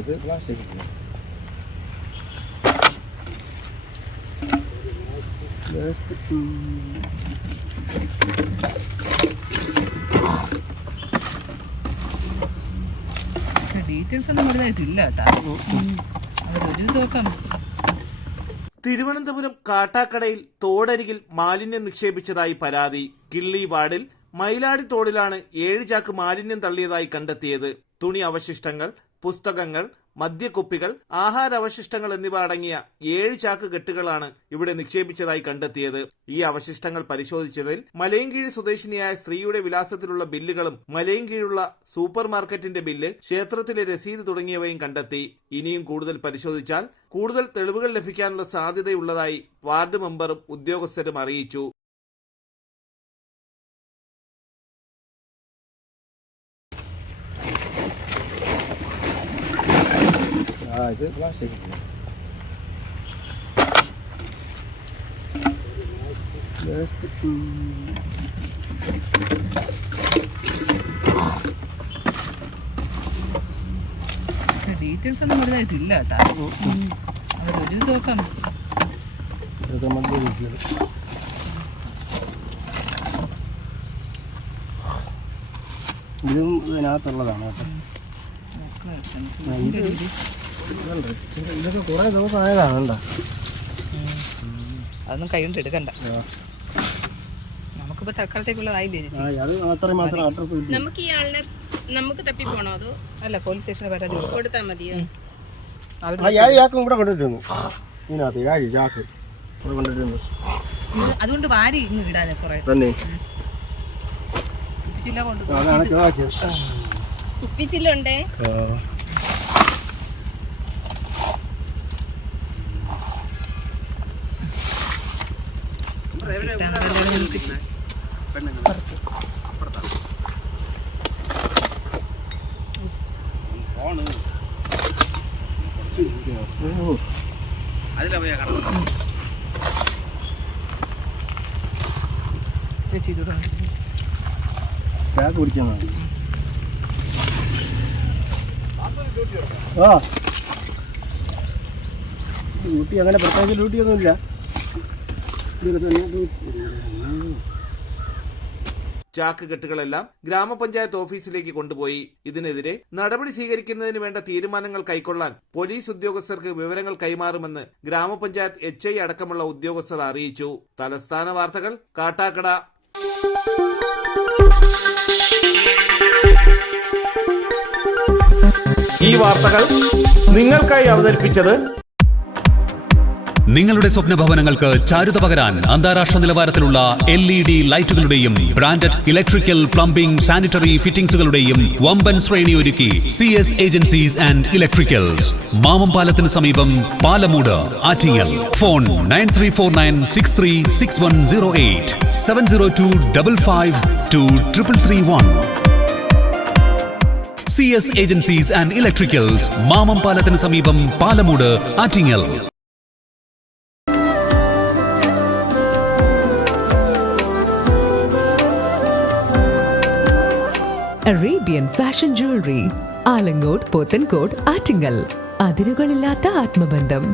ഇത് plastic details ഒന്നും വലുതായിട്ടില്ല കേട്ടോ. തിരുവനന്തപുരം കാട്ടാക്കടയിൽ തോടരികിൽ മാലിന്യം നിക്ഷേപിച്ചതായി പരാതി. കിള്ളി വാർഡിൽ മയിലാടി തോടിലാണ് 7 ചാക്ക് മാലിന്യം തള്ളിയതായി കണ്ടെത്തിയത്. തുണി അവശിഷ്ടങ്ങൾ, പുസ്തകങ്ങൾ, മദ്യക്കുപ്പികൾ, ആഹാരാവശിഷ്ടങ്ങൾ എന്നിവ അടങ്ങിയ 7 ചാക്ക് കെട്ടുകളാണ് ഇവിടെ നിക്ഷേപിച്ചതായി കണ്ടെത്തിയത്. ഈ അവശിഷ്ടങ്ങൾ പരിശോധിച്ചതിൽ മലയൻകീഴ് സ്വദേശിനിയായ സ്ത്രീയുടെ വിലാസത്തിലുള്ള ബില്ലുകളും മലയൻകീഴുള്ള സൂപ്പർ മാർക്കറ്റിന്റെ ബില്ല്, ക്ഷേത്രത്തിലെ രസീത് തുടങ്ങിയവയും കണ്ടെത്തി. ഇനിയും കൂടുതൽ പരിശോധിച്ചാൽ കൂടുതൽ തെളിവുകൾ ലഭിക്കാനുള്ള സാധ്യതയുള്ളതായി വാർഡ് മെമ്പറും ഉദ്യോഗസ്ഥരും അറിയിച്ചു. ഇത് പ്ലാസ്റ്റിക് ഡീറ്റെയിൽസ് ഒന്നും വലുതായിട്ടില്ല കേട്ടോ. അതൊരു നോക്കാം. ഇതും ഇതിനകത്തുള്ളതാണ് കേട്ടോ. ഇതൊക്കെ കുറെ ദിവസം ആയതാണ്. അതൊന്നും കൈകൊണ്ട് എടുക്കണ്ട. നമുക്കിപ്പോ തൽക്കാലത്തേക്കുള്ളതായില്ലേ? നമുക്ക് ഈ ആളിനെ നമുക്ക് തപ്പി പോണോ അതോ അല്ല പോലീസ് സ്റ്റേഷനിൽ പരാതി കൊടുത്താൽ മതിയോ? ചാക്കും ഇവിടെ കൊണ്ടിട്ടുണ്ട്. ഇതിനകത്ത് 7 ചാക്ക് ഇവിടെ കൊണ്ടിട്ടുണ്ട്. അതുകൊണ്ട് വാരി ഇങ്ങ് ഇടാതെ കുറെ തന്നെ കുപ്പിച്ചില്ലുണ്ടേ. കുടിക്കാൻ മതി. ഡ്യൂട്ടി അങ്ങനെ പ്രത്യേകിച്ച് ഡ്യൂട്ടിയൊന്നുമില്ല. ചാക്ക് കെട്ടുകളെല്ലാം ഗ്രാമപഞ്ചായത്ത് ഓഫീസിലേക്ക് കൊണ്ടുപോയി. ഇതിനെതിരെ നടപടി സ്വീകരിക്കുന്നതിന് വേണ്ട തീരുമാനങ്ങൾ കൈക്കൊള്ളാൻ പോലീസ് ഉദ്യോഗസ്ഥർക്ക് വിവരങ്ങൾ കൈമാറുമെന്ന് ഗ്രാമപഞ്ചായത്ത് HI അടക്കമുള്ള ഉദ്യോഗസ്ഥർ അറിയിച്ചു. തലസ്ഥാന വാർത്തകൾ, കാട്ടാക്കട. ഈ വാർത്തകൾ നിങ്ങൾക്കായി അവതരിപ്പിച്ചത് നിങ്ങളുടെ സ്വപ്ന ഭവനങ്ങൾക്ക് ചാരുത പകരാൻ അന്താരാഷ്ട്ര നിലവാരത്തിലുള്ള LED ലൈറ്റുകളുടെയും ബ്രാൻഡഡ് ഇലക്ട്രിക്കൽ, പ്ലംബിംഗ്, സാനിറ്ററി ഫിറ്റിംഗ്സുകളുടെയും വമ്പൻ ശ്രേണി ഒരുക്കി CS agencies and electricals. Mamam പാലത്തിന് സമീപം, Palamood, Attingal. Phone 9349636108 702552331. CS agencies and electricals, Mamam പാലത്തിന് സമീപം, Palamood, Attingal. Arabian Fashion Jewelry, Alankode, Pothencode, Attingal. അതിരുകളില്ലാത്ത ആത്മബന്ധം.